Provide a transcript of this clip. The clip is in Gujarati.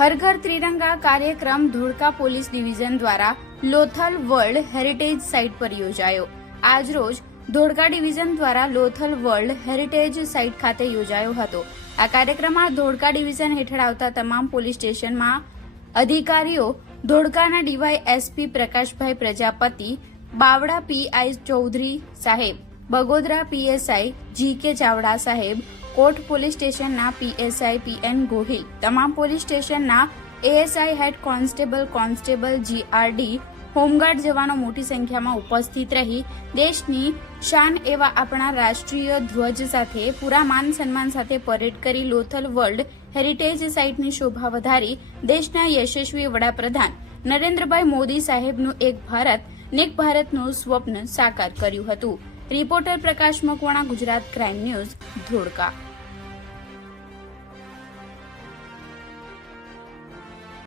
હર ઘર ત્રિરંગા કાર્યક્રમ ધોળકા પોલીસ ડિવિઝન દ્વારા લોથલ વર્લ્ડ હેરિટેજ સાઇટ પર યોજાયો. આજરોજ ધોળકા ડિવિઝન દ્વારા લોથલ વર્લ્ડ હેરિટેજ સાઇટ ખાતે યોજાયો હતો. આ કાર્યક્રમમાં ધોળકા ડિવિઝન હેઠળ આવતા તમામ પોલીસ સ્ટેશનમાં અધિકારીઓ ધોળકાના D Y S P Prakashbhai Prajapati, Bavla P I Chaudhary સાહેબ Bagodara P S I G K Chavda સાહેબ, કોટ પોલીસ સ્ટેશનના પીએસઆઈ પીએન ગોહિલ, તમામ પોલીસ સ્ટેશનના ASI head constable constable GRD, home guard જવાનો મોટી સંખ્યામાં ઉપસ્થિત રહી, દેશની શાન એવા આપણા રાષ્ટ્રીય ધ્વજ સાથે પૂરા માન સન્માન સાથે પરેડ કરી લોથલ વર્લ્ડ હેરિટેજ સાઇટની શોભા વધારી, દેશના યશસ્વી વડાપ્રધાન નરેન્દ્રભાઈ મોદી સાહેબનું એક ભારત, નેક ભારતનું સ્વપ્ન સાકાર કર્યું હતું. Reporter Prakash Makwana Gujarat crime news Dholka.